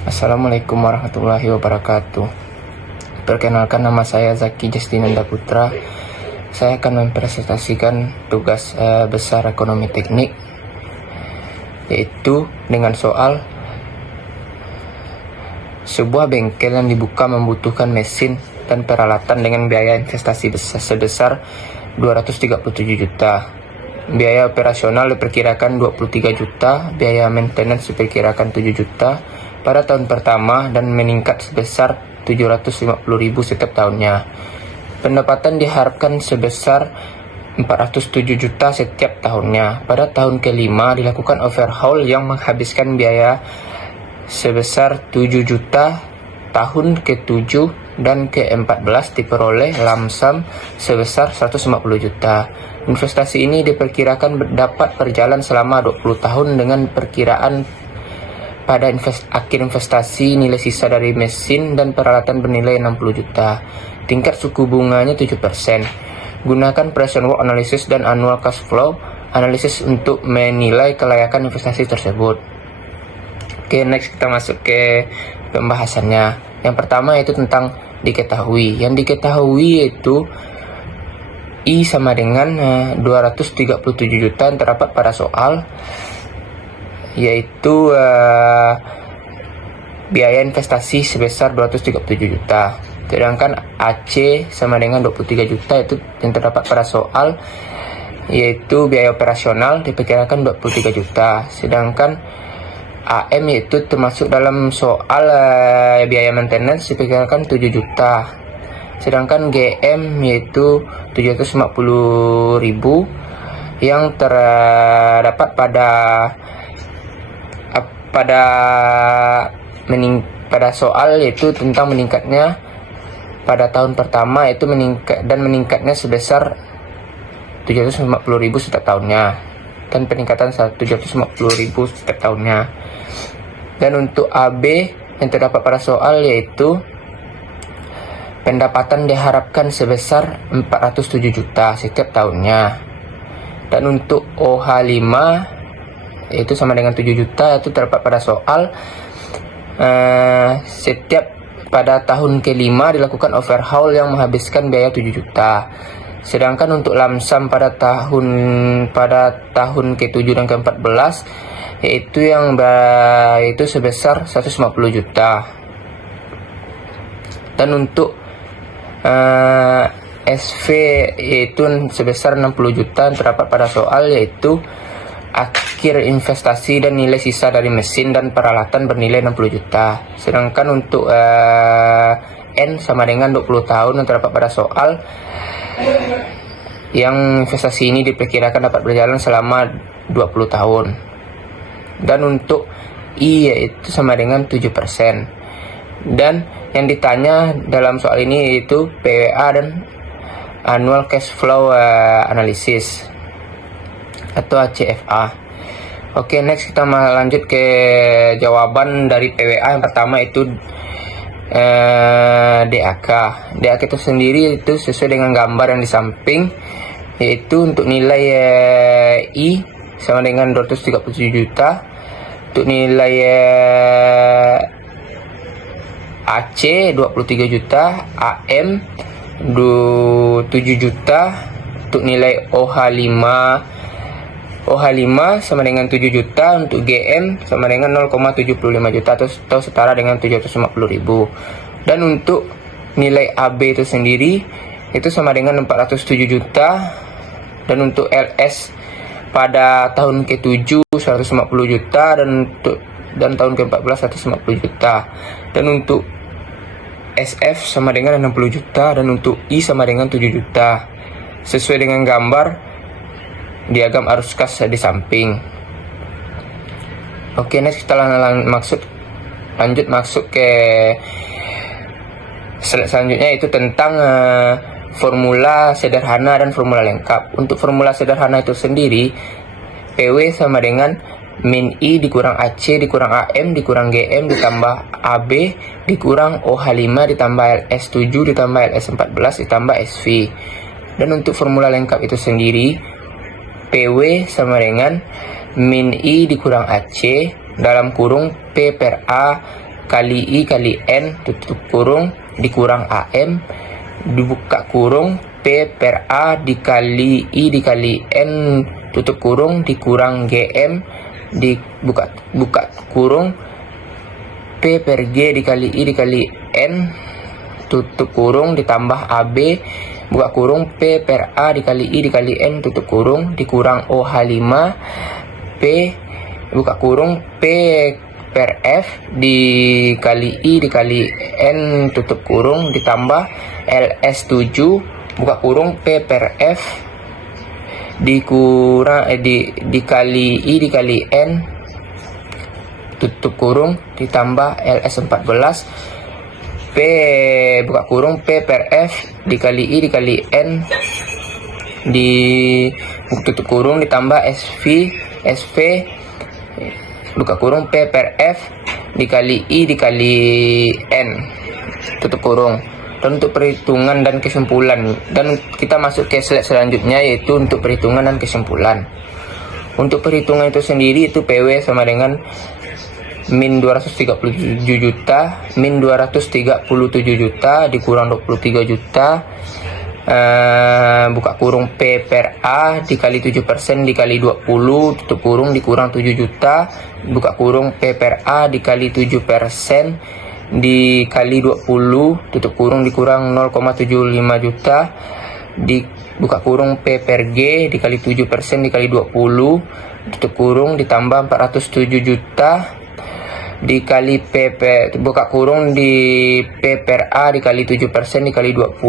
Assalamualaikum warahmatullahi wabarakatuh. Perkenalkan, nama saya Zaki Justinanda Putra. Saya akan mempresentasikan tugas besar ekonomi teknik, yaitu dengan soal sebuah bengkel yang dibuka membutuhkan mesin dan peralatan dengan biaya investasi sebesar 237 juta. Biaya operasional diperkirakan 23 juta, biaya maintenance diperkirakan 7 juta pada tahun pertama dan meningkat sebesar 750.000 setiap tahunnya. Pendapatan diharapkan sebesar 407 juta setiap tahunnya. Pada tahun kelima dilakukan overhaul yang menghabiskan biaya sebesar 7 juta. Tahun ke-7 dan ke-14 diperoleh lamsam sebesar 150 juta. Investasi ini diperkirakan dapat berjalan selama 20 tahun dengan perkiraan pada akhir investasi nilai sisa dari mesin dan peralatan bernilai 60 juta. Tingkat suku bunganya 7%. Gunakan present worth analysis dan annual cash flow analysis untuk menilai kelayakan investasi tersebut. Oke, next kita masuk ke pembahasannya. Yang pertama yaitu tentang diketahui. Yang diketahui yaitu I sama dengan 237 juta yang terdapat pada soal, yaitu biaya investasi sebesar 237 juta. Sedangkan AC sama dengan 23 juta itu yang terdapat pada soal, yaitu biaya operasional diperkirakan 23 juta. Sedangkan AM yaitu termasuk dalam soal biaya maintenance diperkirakan 7 juta. Sedangkan GM yaitu 750.000 yang terdapat pada soal, yaitu tentang meningkatnya pada tahun pertama itu meningkatnya sebesar 750.000 setiap tahunnya, dan peningkatan 750.000 setiap tahunnya. Dan untuk AB yang terdapat pada soal yaitu pendapatan diharapkan sebesar 407 juta setiap tahunnya. Dan untuk OH5 yaitu sama dengan 7 juta, itu terdapat pada soal setiap pada tahun kelima dilakukan overhaul yang menghabiskan biaya 7 juta. Sedangkan untuk lamsam pada tahun ke-7 dan ke-14 yaitu sebesar 150 juta. Dan untuk SV yaitu sebesar 60 juta yang terdapat pada soal, yaitu akhir investasi dan nilai sisa dari mesin dan peralatan bernilai 60 juta. Sedangkan untuk N sama dengan 20 tahun yang terdapat pada soal, yang investasi ini diperkirakan dapat berjalan selama 20 tahun. Dan untuk I yaitu sama dengan 7%. Dan yang ditanya dalam soal ini yaitu PWA dan annual cash flow analysis atau ACFA. Oke, next kita lanjut ke jawaban dari PWA. Yang pertama itu DAK. DAK itu sendiri itu sesuai dengan gambar yang di samping, yaitu untuk nilai I sama dengan 237 juta. Untuk nilai AC 23 juta, AM 7 juta. Untuk nilai OH5 sama dengan 7 juta. Untuk GM sama dengan 0,75 juta atau setara dengan 750.000. Dan untuk nilai AB itu sendiri itu sama dengan 407 juta. Dan untuk LS pada tahun ke-7 150 juta dan tahun ke-14 150 juta. Dan untuk SF sama dengan 60 juta dan untuk I sama dengan 7 juta. Sesuai dengan gambar diagram arus kas di samping. Oke, next kita lanjut masuk ke slide selanjutnya, yaitu tentang formula sederhana dan formula lengkap. Untuk formula sederhana itu sendiri, PW sama dengan min I dikurang AC dikurang AM dikurang GM ditambah AB dikurang OH5 ditambah LS7 ditambah LS14 ditambah SV. Dan untuk formula lengkap itu sendiri, PW sama dengan min I dikurang AC dalam kurung P per A kali I kali N tutup kurung dikurang AM dibuka kurung P per A dikali I dikali N tutup kurung dikurang GM buka kurung P per G dikali I dikali N tutup kurung ditambah AB buka kurung P per A dikali I dikali N tutup kurung dikurang OH5 P buka kurung P per F dikali I dikali N tutup kurung ditambah LS7 buka kurung P per F dikurang dikali I dikali N tutup kurung ditambah LS14 P buka kurung P per F dikali I dikali N tutup kurung ditambah SV buka kurung P per F dikali I dikali N tutup kurung. Dan untuk perhitungan dan kesimpulan, dan kita masuk ke slide selanjutnya yaitu untuk perhitungan dan kesimpulan. Untuk perhitungan itu sendiri itu PW sama dengan min 237 juta min 237 juta dikurang 23 juta buka kurung P per A dikali 7% dikali 20 tutup kurung dikurang 7 juta buka kurung P per A dikali 7% dikali 20 tutup kurung dikurang 0,75 juta buka kurung P per G dikali 7% dikali 20 tutup kurung ditambah 407 juta dikali buka kurung di P per A dikali 7% dikali 20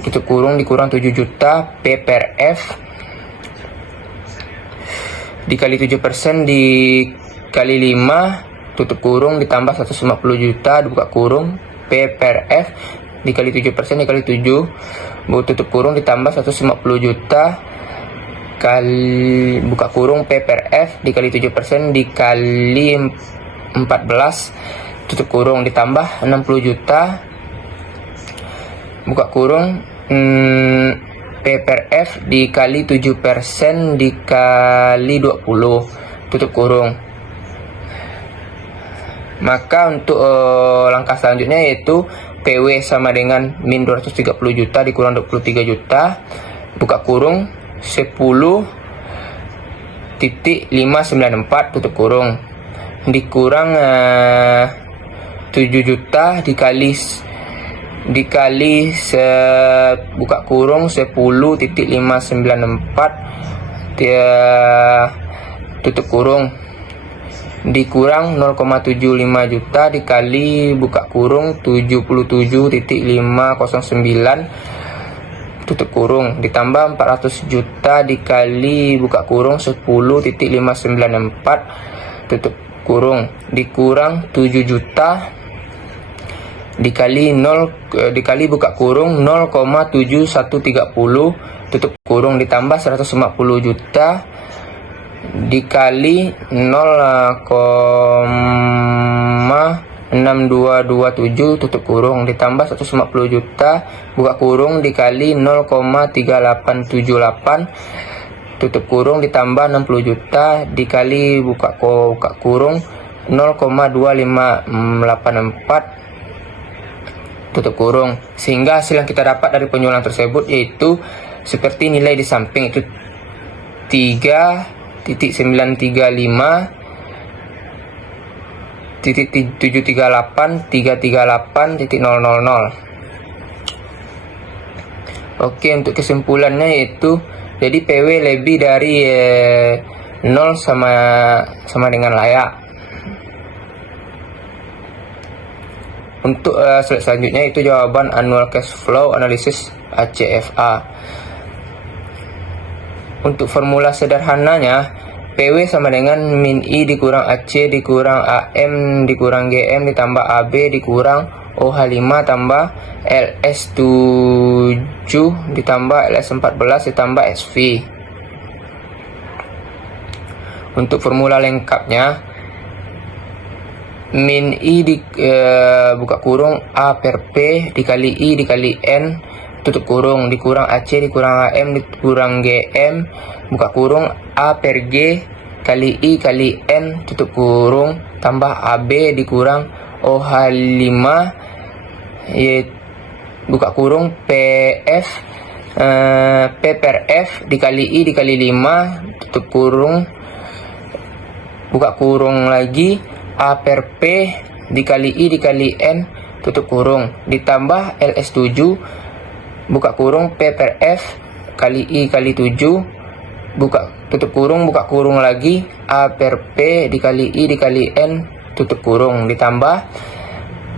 tutup kurung dikurang 7 juta P per F dikali 7% dikali 5 tutup kurung ditambah 150 juta buka kurung P per F dikali 7% dikali 7 tutup kurung ditambah 150 juta kali buka kurung P per F dikali 7% dikali 14 tutup kurung ditambah 60 juta buka kurung P per F dikali 7% dikali 20 tutup kurung. Maka untuk langkah selanjutnya yaitu PW sama dengan min 230 juta dikurang 23 juta buka kurung 10.594 tutup kurung dikurang 7 juta dikali buka kurung 10.594 tutup kurung dikurang 0,75 juta dikali buka kurung 77.509 tutup kurung ditambah 400 juta dikali buka kurung 10.594 tutup kurung dikurang 7 juta dikali buka kurung 0,7130 tutup kurung ditambah 150 juta dikali 0,6227 tutup kurung ditambah 150 juta buka kurung dikali 0,3878 tutup kurung ditambah 60 juta dikali buka kurung 0,2584 tutup kurung, sehingga hasil yang kita dapat dari penyulang tersebut yaitu seperti nilai di samping itu 3.738.338.000. Oke, untuk kesimpulannya yaitu jadi PW lebih dari 0 sama dengan layak. Untuk slide selanjutnya itu jawaban annual cash flow analysis ACFA. Untuk formula sederhananya PW sama dengan min I dikurang AC dikurang AM dikurang GM ditambah AB dikurang OH5 tambah LS7 ditambah LS14 ditambah SV. Untuk formula lengkapnya min I buka kurung A per P dikali I dikali N tutup kurung dikurang AC dikurang AM dikurang GM buka kurung A per G kali I kali N tutup kurung tambah AB dikurang OH5 yaitu buka kurung PF P per F dikali I dikali 5 tutup kurung, buka kurung lagi, A per P dikali I dikali N tutup kurung, ditambah LS7 buka kurung P per F kali I kali 7 tutup kurung lagi, A per P dikali I dikali N tutup kurung, ditambah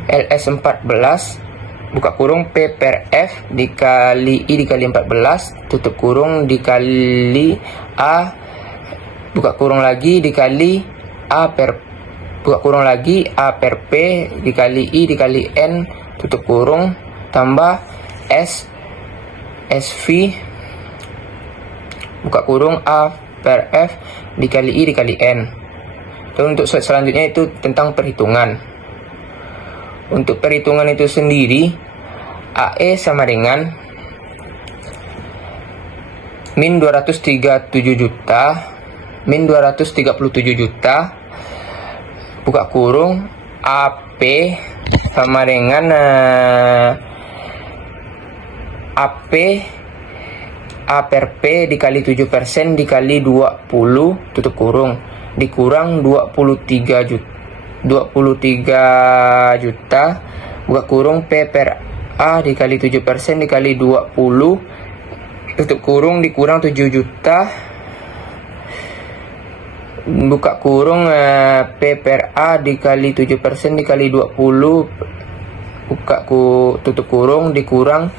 LS14 buka kurung P per F dikali I dikali 14 tutup kurung dikali A buka kurung lagi dikali A per buka kurung lagi A per P dikali I dikali N tutup kurung, tambah SV buka kurung A per F dikali I dikali N. Dan untuk selanjutnya itu tentang perhitungan. Untuk perhitungan itu sendiri, AE sama dengan min 237 juta buka kurung AP sama dengan AP A per P dikali 7% dikali 20 tutup kurung dikurang 23 juta buka kurung P per A dikali 7% dikali 20 tutup kurung dikurang 7 juta buka kurung P per A dikali 7% dikali 20 tutup kurung dikurang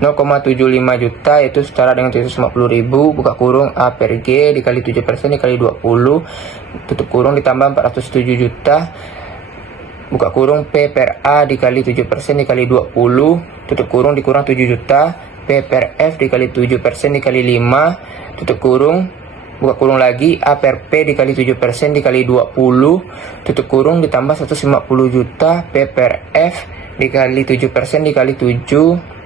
0,75 juta yaitu setara dengan 750.000 buka kurung A per G dikali 7% dikali 20 tutup kurung ditambah 407 juta buka kurung P per A dikali 7% dikali 20 tutup kurung dikurang 7 juta P per F dikali 7% dikali 5 tutup kurung buka kurung lagi A per P dikali 7% dikali 20 tutup kurung ditambah 150 juta P per F dikali 7% dikali 7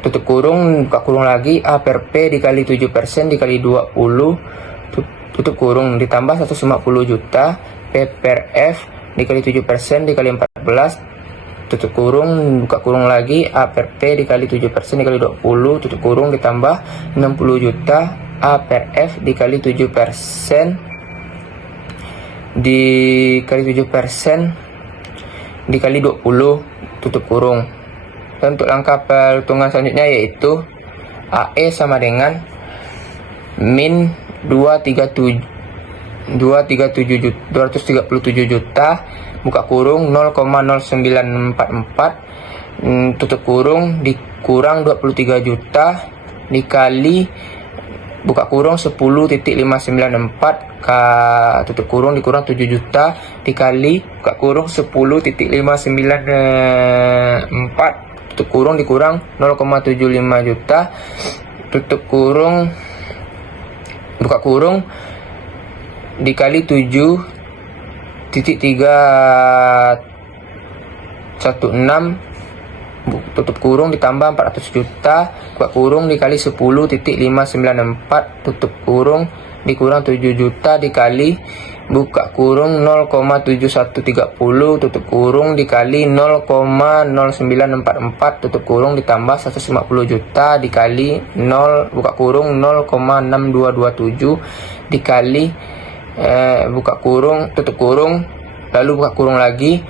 tutup kurung buka kurung lagi A per P dikali 7% dikali 20 tutup kurung ditambah 150 juta P per F dikali 7% dikali 14 tutup kurung buka kurung lagi A per P dikali 7% dikali 20 tutup kurung ditambah 60 juta A per F dikali 7% dikali 7% dikali 20 tutup kurung. Dan untuk langkah perhitungan selanjutnya yaitu AE sama dengan min 237 juta buka kurung 0,0944 tutup kurung dikurang 23 juta dikali buka kurung 10.594 tutup kurung dikurang 7 juta dikali buka kurung 10.594 tutup kurung dikurang 0,75 juta tutup kurung buka kurung dikali 7.316 tutup kurung ditambah 400 juta buka kurung dikali 10.594 tutup kurung dikurang 7 juta dikali buka kurung 0,7130 tutup kurung dikali 0,0944 tutup kurung ditambah 150 juta dikali 0 buka kurung 0,6227 dikali buka kurung tutup kurung lalu buka kurung lagi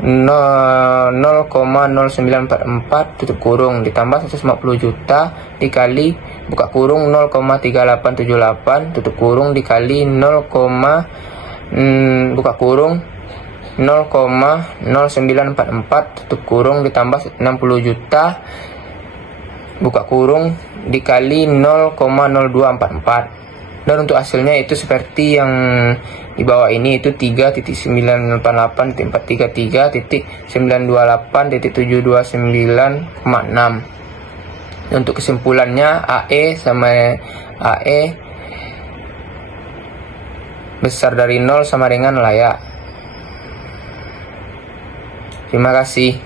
0,0944 tutup kurung ditambah 150 juta dikali buka kurung 0,3878 tutup kurung dikali 0, buka kurung 0,0944 tutup kurung ditambah 60 juta buka kurung dikali 0,0244. Dan untuk hasilnya itu seperti yang di bawah ini, itu 3.988.3.928.729,6. Untuk kesimpulannya AE sama AE besar dari 0 sama dengan layak. Terima kasih.